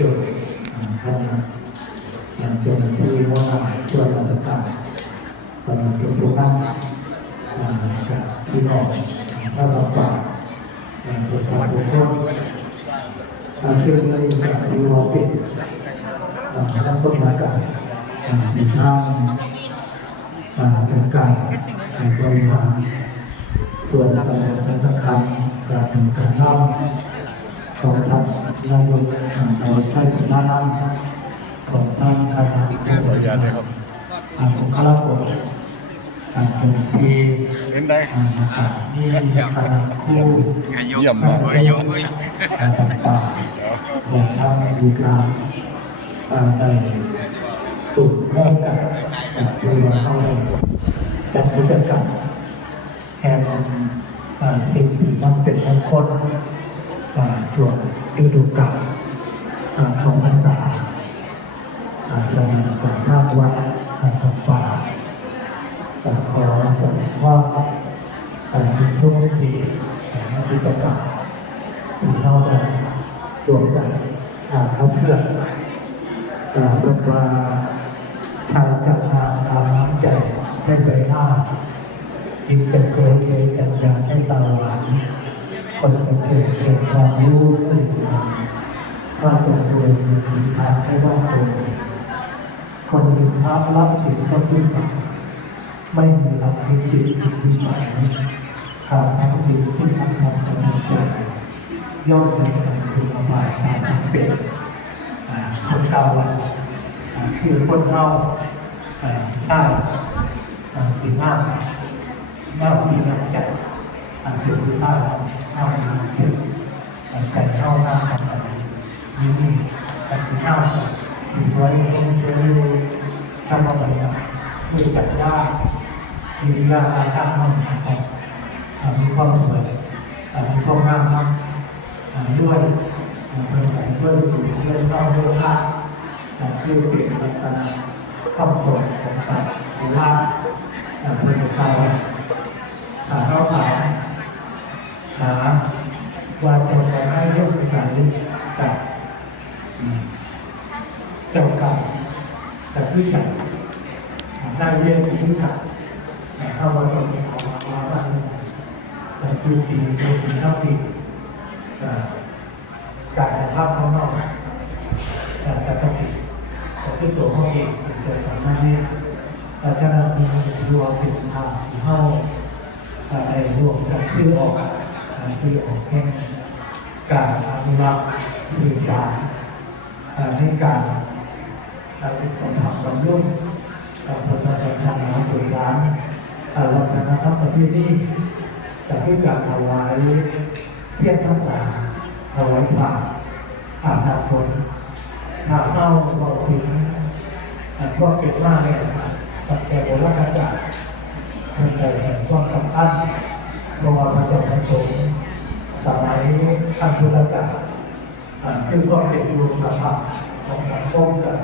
จนคณะอย่างเจ้าหน้าที่ว่าตัวรัฐศาสตร์กำลังทุกท่านกับพี่น้องถ้าเราฝากประชาชนทุกคนการเชื่อในการที่เราป็นท่านต้นมากับมีทางเป็นการบริหารส่วนการสำคัญการเป็นการเล่าของ ท่านนายกเราใช้เป็นหน้านั่งของท่านคณะขออนุญาตนะครับอ่าของข้าราชการการเป็นที่เห็นได้อ่านะครับนี่คณะครูเยี่ยมมากอ่าต่างๆอย่างทางดีการอ่าได้ตุ่มร่วมกันอ่าคือว่าเขาได้จัดกิจกรรมแทนอ่าสิ่งที่มันเป็นมงคลอ่า ช่วงฤดูกาลของพรรษาอ่าจะมีการภาควัดอ่าของป่าขอสดงว่าอ่าในช่วงที่อ่าฤดูกาลที่เราได้รวมกันเขาเพื่อนอ่าเพื่อว่าชาวจักรมาตามน้ำใจใช้ใบหน้ายิ่งจะสวยเจจัญญาให้ตาหวาน คนจะเกิดเกิดความรู้ขึ้นมาว่าตัวเองมีสินค้าให้ว่าตัวคนมีภาพลับสิ่งก็ขึ้นมาไม่มีหลักที่จิตที่ใจขาดทั้งจิตที่ทำทำกำลังใจย่อมเป็นการคือระบายตามจำเป็นอ่าคนเก่าอ่าคือคนเก่าอ่าใช่สิ่งมากเล่าที่เราจัดอันเป็นที่ท่า เราเล่ามาถึงใส่เข้าหน้าทำอะไรนี่นี่แต่ข้าวถึงไว้ต้องใช้ทำอะไรอะมือจัดยากมียาอาการมั่งนะครับมีความสวยมีความงามครับด้วยเป็นไหนด้วยสูงด้วยเล่าด้วยภาพคือเป็นลักษณะข้ามสวยของสัตว์หรือว่าเป็นการ หาเข้าขายหาวาจาจะให้ร่วมกันกับเจ้าเก่า แต่ที่จัดได้เรียนที่จัดเข้ามาตรงนี้เอามาว่าบ้านแต่คือจริงคือจริงเท่าที่การภาพข้างนอกแต่แต่ต้องผิดแต่ที่ตัวเขาเองเกิดจากนั้นเนี่ยเจ้าหน้าที่รวมถึงทางที่เข้าอะไรวมกันชื่อออกชื่อออกแห่งการอนุรักษ์สื่อสารให้การ ติดต่อทางบรรลุกับพุทธศาสนาสื่อสารวัฒนธรรมประเพณีจะให้การถวายเทียนพรรษาถวายผ่าอาณาผลถ้าเข้าเราถึงพวกเป็นมากเนี่ยตั้งแต่โบราณกาลเป็นใจแห่งความสำคัญเพราะว่าพระเจ้าพระสงฆ์สมัยท่านพุทธกาลคือความเป็นอยู่กับธรรมของสังคมกับ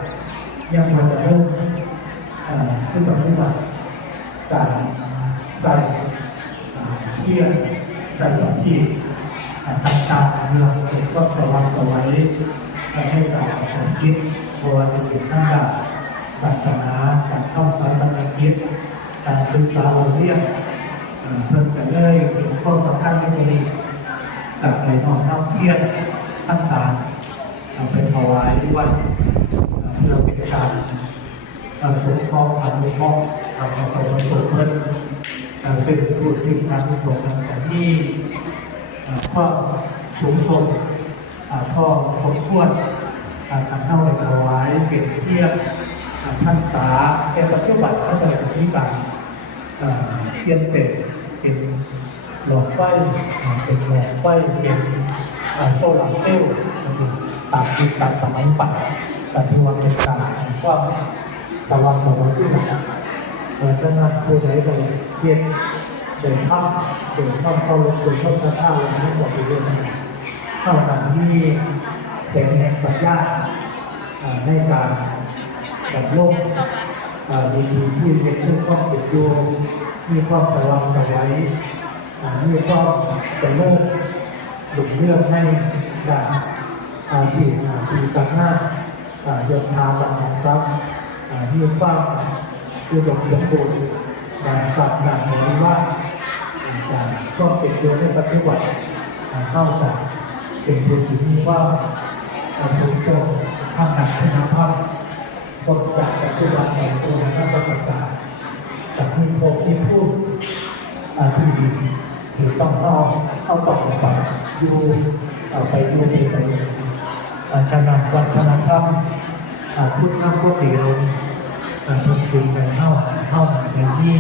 ยังมันจะเริ่มขึ้นมาขึ้นมาการใส่เทียนใส่แบบที่ต่างๆเราเก็บก็ระวังเอาไว้ให้กับความคิดเพราะว่าจะเป็นทั้งกาศาสนาการเข้าสารบัญญัติดการศึกษาเรียนเพิ่มกันเลยเป็นข้อสำคัญในตรงนี้กับในห้องท่าเทียวทั้งสามเอาไปถวายด้วย เพื่อเป็นการสงเคราะห์อนุเคราะห์เอาไปประสบเพื่อนเป็นผู้ที่การกุศลแต่ที่ข้อสูงส่งข้อสมควรการเข้าไปถวายเป็นเทียบท่านสาแก่ปัจจุบันเขาจะเป็นที่บางเทียนเป็ดเป็นหลอดไฟเป็นหลอดไฟเป็นโซลาร์เซลล์ตัดตัดสมัยปัจจุบัน แต่ที่ว่าเป็นการว่าสว่างสว่างที่ไหนเราจะนัดผู้ใดไปเทียนเดินข้ามเดินข้ามเข้าลงเดินเข้าท่าท่าลงทั้งหมดเรื่องเข้าสถานที่เสร็จในสัญญาในการกับโลกดีดีที่เป็นเรื่องความติดโยงมีความระวังเอาไว้มีความจะเลิกหลุดเรื่องให้ได้อ่าที่ที่ตัดหน้า ยกทาบังครับอ่าที่ฟ้าที่ดอกยกโบนการสัตว์หนักหรือว่าการก็เป็นโยนในปฏิบัติเข้าจากเป็นผู้ที่มีว่ากาถูกโจมทางหนักคุณภาพตกจากปฏิบัติในตัวนักปฏิบัติจากที่พบที่พูดอ่าที่ดีถือต้องเข้าเข้าต่อไปอยู่ไปดูในไปองาจารย์วัฒนธรรมอ่าพุทธพวกเดียวอ่าทุกคืนไปเข้าเข้าในที่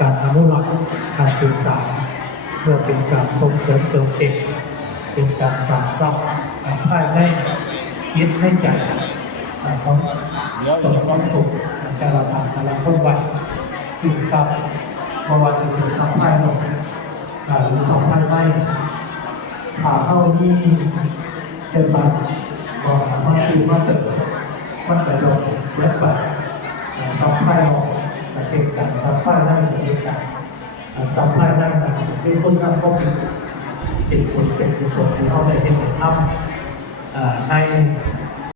การอนุรักษ์การสื่อสารเพื่อเป็นการส่งเสริมติมเต็มเป็นการสางสรรค์อ่าภายในคิดให้ใจขอ่าของตนความสุขแต่ละทางแต่ละคนวันสื่อสารเมื่อวันจะเป็นทางภายนอกอ่าหรือทางภายในขาเข้าที่เป็นบัตรก็สา มารถซื้อมาเกิดมันไปลงเว็บบัตรซับไพ่ออกมาเก็บกันทำไพ่นั่งเก็บกันทำไพ่ได้นที่คนนั่งก็เป็นเป็นคนเป็นคนที่เขาได้เห็นภาพใน